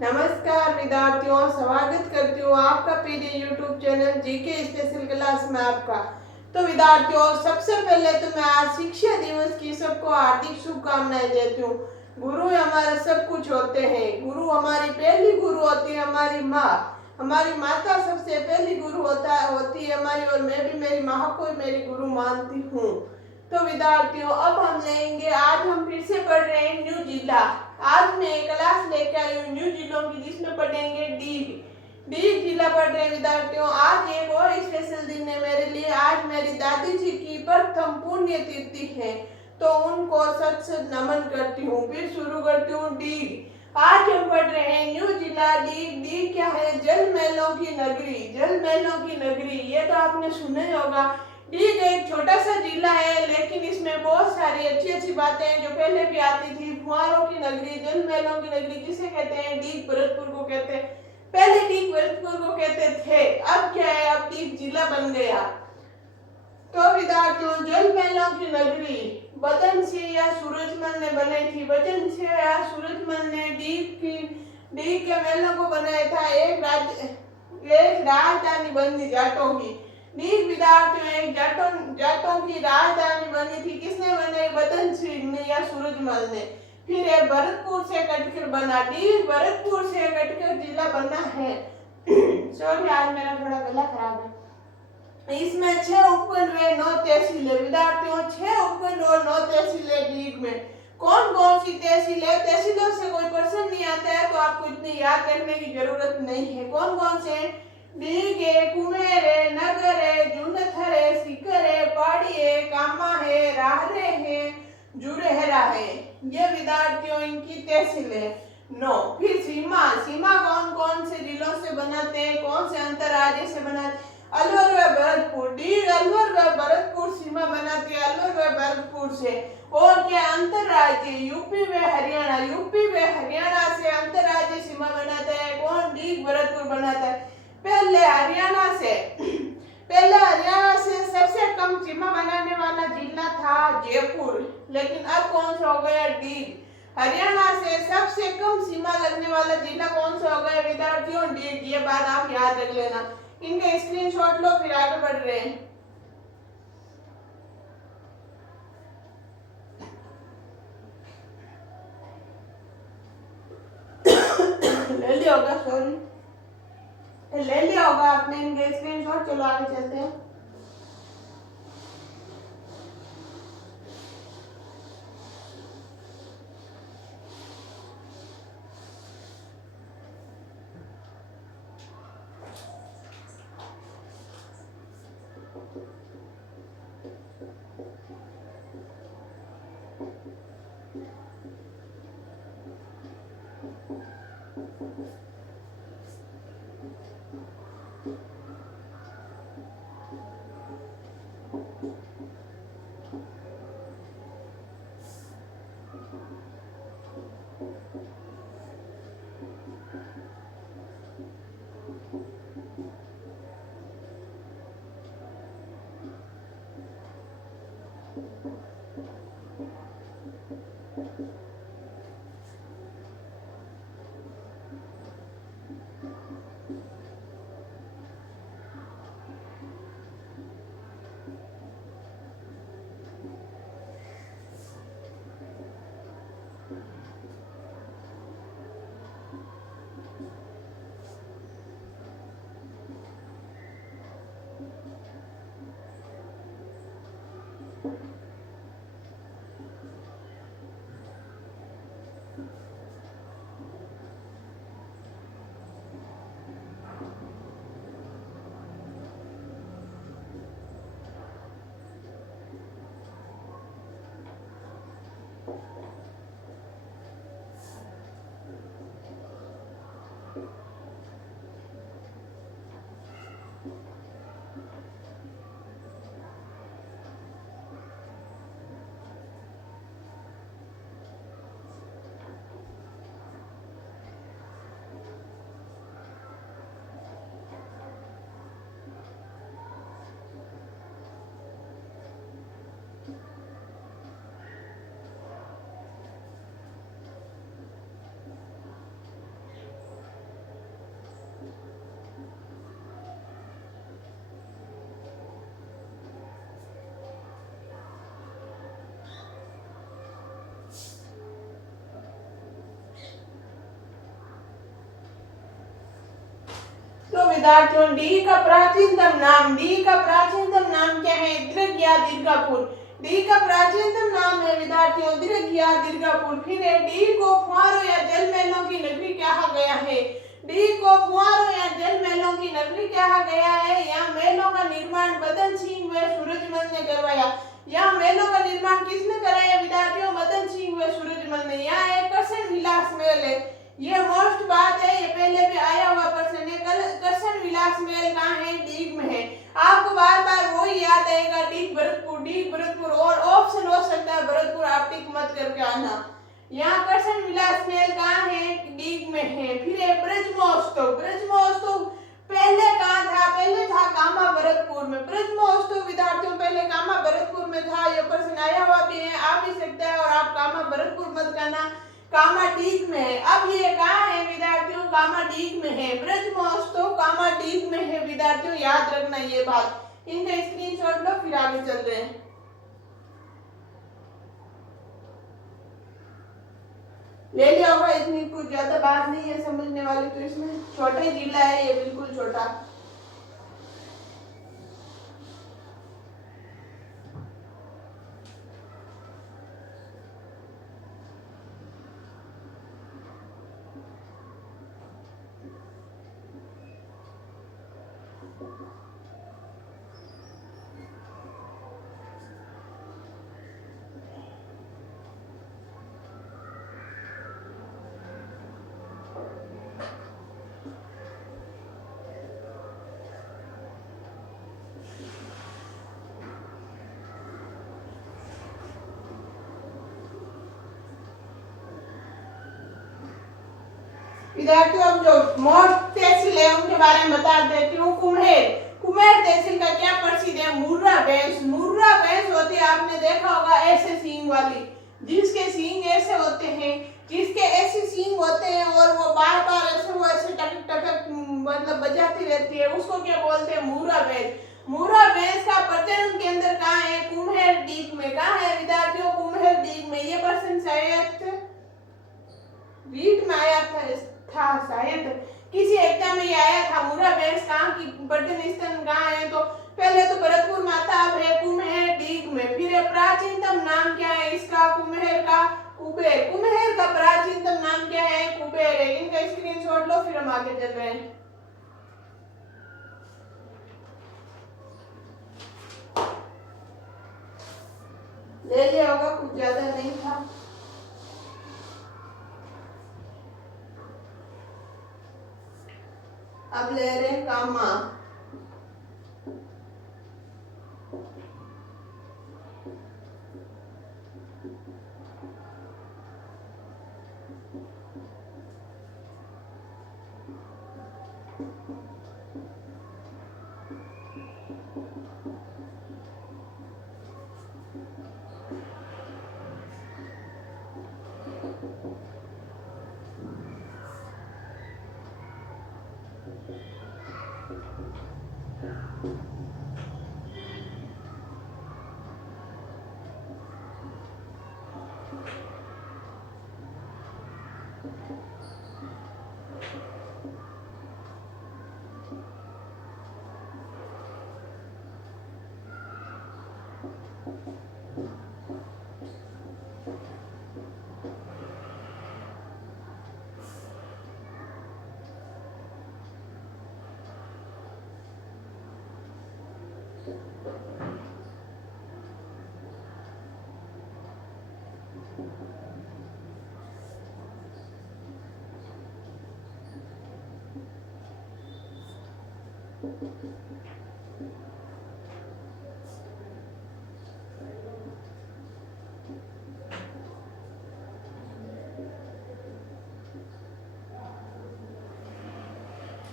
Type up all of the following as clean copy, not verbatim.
नमस्कार विद्यार्थियों, स्वागत करती हूँ आपका प्रिय YouTube channel GK special class में आपका। तो विद्यार्थियों, सबसे पहले तो मैं आज शिक्षा दिवस की सबको हार्दिक शुभकामनाएं देती हूँ। गुरु हमारा सब कुछ होते हैं। गुरु हमारी पहली गुरु होती है हमारी माँ। हमारी माता सबसे पहली गुरु होती है हमारी, और मैं भी मेरी माँ को मेरी गुरु मानती हूँ। तो विद्यार्थियों, अब हम लेंगे, आज हम फिर से पढ़ रहे हैं न्यू जिला। आज मैं एक क्लास लेके आई हूँ न्यू जिलों की, जिसमें पढ़ेंगे डीग जिला पढ़ रहे हैं विद्यार्थियों। आज एक और स्पेशल दिन है मेरे लिए। आज मेरी दादी जी की प्रथम पुण्य तिथि है, तो उनको सच सच नमन करती हूँ। फिर शुरू करती हूँ डीग। आज हम पढ़ रहे हैं न्यू जिला डीग। डीग क्या है? जल महलों की नगरी। जल महलों की नगरी, ये तो आपने सुना ही होगा। डीग एक छोटा सा जिला है, लेकिन इसमें बहुत सारी अच्छी अच्छी बातें हैं जो पहले भी आती थी। फुहारों की नगरी, जल महलों की नगरी किसे कहते हैं? डीग भरतपुर को कहते हैं। पहले डीग भरतपुर को कहते थे, अब क्या है? अब डीग जिला बन गया। तो विद्यार्थियों, जल महलों की नगरी बदन से या सूरजमल ने बनाई थी। बदन से या सूरजमल ने डीग के महलों को बनाया था। एक राजधानी बनी जाटों की। डीग विद्यार्थियों एक जाटों की राजधानी बनी थी। किसने बनाई? बदन सिंह ने या सूरजमल ने। फिर ये भरतपुर से कटकर बना। डीग भरतपुर से कटकर जिला बना है। सॉरी, आज मेरा थोड़ा गला खराब है। इसमें 6 उपखंड व 9 तहसील है विद्यार्थियों। 6 उपखंड और 9 तहसील है डीग में। कौन कौन सी तहसील है? तहसीलों से कोई प्रश्न नहीं आता है, तो आपको इतनी याद रखने की जरूरत नहीं है। कौन कौन से हैं? डीग है, कुमेर है, नगर है, जुन्नथर है, सीकर है, पाड़ी है, कामा है, राहरे है, जुड़हरा है। ये विद्यार्थियों इनकी तहसील है 9। फिर सीमा। सीमा कौन कौन से जिलों से बनाते हैं? कौन से अंतरराज्य से बनाते हैं? अलवर व भरतपुर। डीग अलवर व भरतपुर सीमा बनाती है, अलवर व भरतपुर से। और क्या अंतरराज्य? यूपी व हरियाणा। यूपी व हरियाणा से अंतरराज्य सीमा बनाता है कौन? डीग भरतपुर बनाता है। पहले हरियाणा से सबसे कम सीमा बनाने वाला जिला था जयपुर, लेकिन अब कौन सा हो गया? डीग। हरियाणा से सबसे कम सीमा लगने वाला जिला कौन सा हो गया विद्यार्थियों? डीग। ये बात आप याद रख लेना। इनके स्क्रीनशॉट लो, फिर आगे बढ़ रहे हैं। ले लिया होगा, सॉरी, ले लिया होगा आपने इनके स्क्रीनशॉट। चलो आगे चलते हैं। विद्यार्थियों डी का प्राचीनतम नाम, डी का प्राचीनतम नाम क्या है? दीर्घ या दीर्घापुर। डी का प्राचीनतम नाम है विद्यार्थियों दीर्घ या दीर्घापुर। फिर है डी को फुहारों या जल महलों की नगरी कहा गया है। डी को फुहारों या जल महलों की नगरी कहा गया है। यहाँ महलों का निर्माण मदन सिंह व सूरजमल ने करवाया। यहाँ महलों का निर्माण किसने कराया विद्यार्थियों? मदन सिंह व सूरजमल ने। यहाँ एक कर्षण विलास महल है, ये मोस्ट बात है, ये पहले भी आया हुआ प्रश्न है। कर्षण विलास महल कहाँ है? डीग में है। आपको बार बार वही याद आएगा, डीग भरतपुर, डीग भरतपुर, और ऑप्शन हो सकता है भरतपुर, आप टिक मत करके आना। यहाँ कर्षण विलास महल कहाँ है? डीग में है। फिर है ब्रज महोत्सव। ब्रज महोत्सव पहले कहाँ था? पहले था कामा भरतपुर में। ब्रज महोत्सव विद्यार्थियों पहले कामा भरतपुर में था, ये प्रश्न आया हुआ भी है, आ भी सकता है, और आप कामा भरतपुर मत करना, कामा डीग में है। अब ये कहाँ है विद्यार्थियों? कामा डीग में है। ब्रज महोत्सव कामा डीग में है विद्यार्थियों, याद रखना ये बात। इनका स्क्रीनशॉट लो, फिर आगे चल रहे हैं। ले लिया होगा, इतनी कुछ ज्यादा बात नहीं है समझने वाली, तो इसमें छोटा ही जिला है ये, बिल्कुल छोटा। विद्यार्थियों अब जो मोस्ट तहसील है उनके बारे में बता देती हूँ। कुम्हेर, कुम्हेर तहसील का क्या प्रसिद्ध है? मुर्रा भैंस। मुर्रा भैंस होती है, आपने देखा होगा ऐसे सींग वाली, जिसके सींग ऐसे होते हैं, जिसके ऐसे सींग होते हैं और वो बार बार ऐसे टक टक मतलब बजाती रहती है, उसको क्या बोलते हैं? मुर्रा भैंस। मुर्रा भैंस का प्रजनन केंद्र कहाँ है? कुम्हेर डीग में। कहाँ है विद्यार्थियों? कुम्हेर डीग में। ये प्रश्न शायद रीट में आया था शायद, किसी एग्जाम में ये आया था। मुर्रा भैंस कहाँ की प्रजनन स्थल कहाँ है? तो पहले तो भरतपुर माता, अब है कुम्हेर डीग में। फिर है प्राचीनतम नाम क्या है इसका? कुम्हेर का कुबेर। कुम्हेर का प्राचीनतम नाम क्या है? कुबेर है। इनका स्क्रीनशॉट लो, फिर हम आगे चल रहे हैं। ले लिया होगा, कुछ ज्यादा नहीं था। अब ले रहे कामा।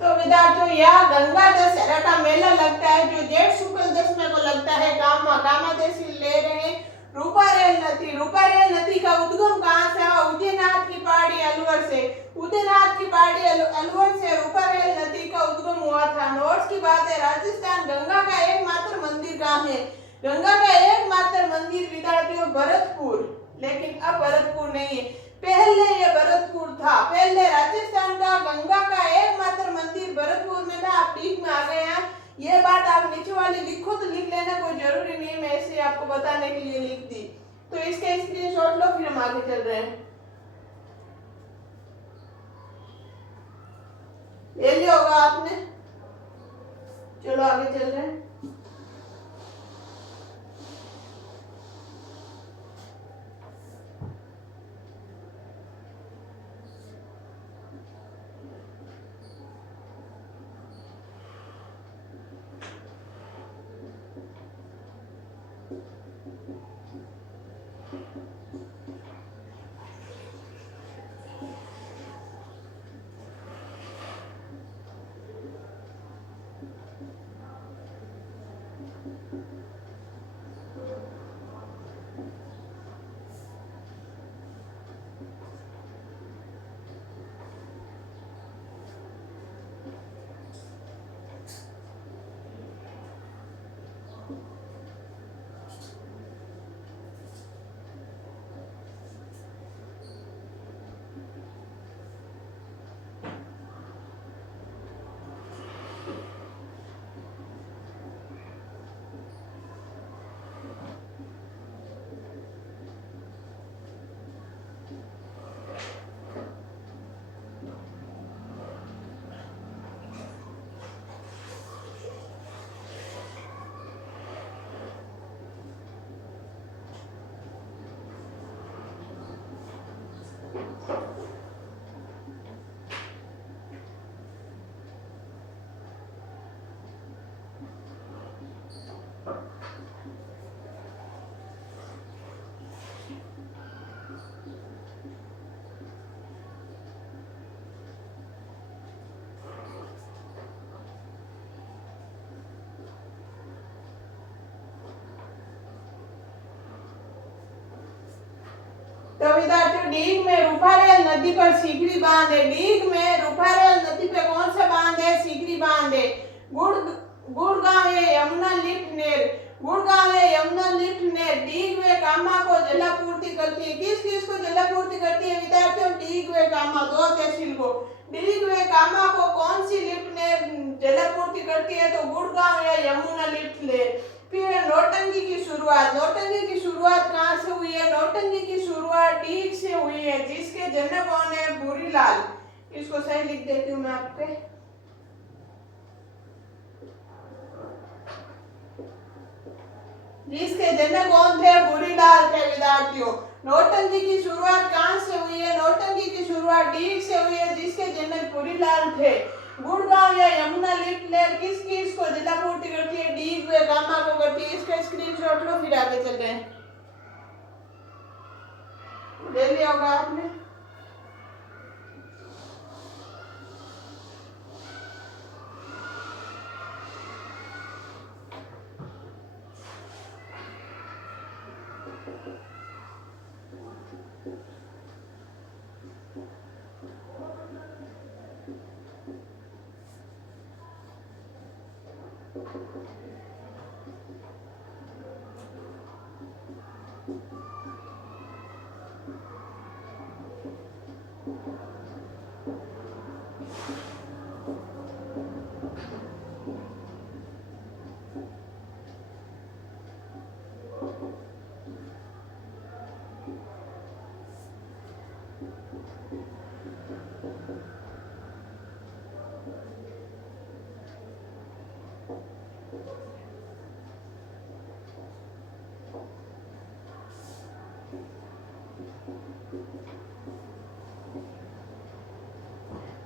तो विद्यार्थियों यहाँ गंगा दशहरा का मेला लगता है, जो जेठ शुक्ल दशमी को लगता है। कामा, कामा तहसील ले रहे हैं। रूपारेल नदी, रूपारेल नदी का उद्गम कहाँ से हुआ? उदयनाथ की पहाड़ी अलवर से। उदयनाथ की पहाड़ी अलवर से रूपारेल नदी का उद्गम हुआ था। नोट्स की बात है, राजस्थान गंगा का एकमात्र मंदिर कहाँ है? गंगा का एकमात्र मंदिर विद्यार्थियों भरतपुर, लेकिन अब भरतपुर नहीं है, पहले ये भरतपुर था। पहले राजस्थान का गंगा का एकमात्र मंदिर भरतपुर में था। हम आगे चल रहे हैं। ले लिया होगा आपने, चलो आगे चल रहे हैं। तो विद्यार्थियों, डीग में रूपारेल नदी पर सीकरी बांध है। डीग में रूपारेल नदी पे कौन सा बांध है? सीकरी बांध है। गुड़गांव है यमुना लिफ्ट नेर। गुड़गांव है यमुना लिफ्ट नेर डीग व कामा को जलापूर्ति करती है। किस किस को जलापूर्ति करती है विद्यार्थियों? डीग व कामा, दो तहसील को। डीग व कामा को कौन सी लिफ्ट नेर जलापूर्ति करती है? तो गुड़गांव या यमुना लिफ्ट नेर। फिर नौटंकी की शुरुआत। नौटंकी की शुरुआत कहाँ से हुई है? नौटंकी की शुरुआत डीग से हुई है, जिसके जनक कौन है? भूरीलाल। इसको सही लिख देती हूँ मैं आपके। जिसके जनक कौन थे? भूरीलाल थे विद्यार्थियों। नौटंकी की शुरुआत कहाँ से हुई है? नौटंकी की शुरुआत डीग से हुई है, जिसके जनक भूरीलाल थे। गुड़गांव या यमुना लिफ्ट नेर किस किस को जलापूर्ति करती है? डीग व कामा को करती है। इसका स्क्रीनशॉट लो, फिर आगे चलते हैं। ले लिया होगा आपने।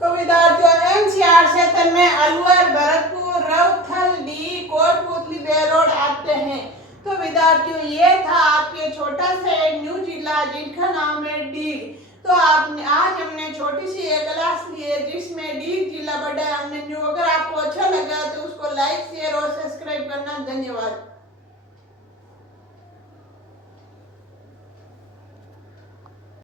तो विद्यार्थियों, एनसीआर क्षेत्र में अलवर, भरतपुर, रौथल, डी, कोटपुतली, बेरोड आते हैं। तो विद्यार्थियों, ये था आपके छोटा सा एक न्यू जिला जिनका नाम है डीग। तो आपने आज हमने छोटी सी एक क्लास ली है जिसमें डीग जिला पढ़ा है हमने न्यू। अगर आपको अच्छा लगा तो उसको लाइक, शेयर और सब्सक्राइब करना। धन्यवाद।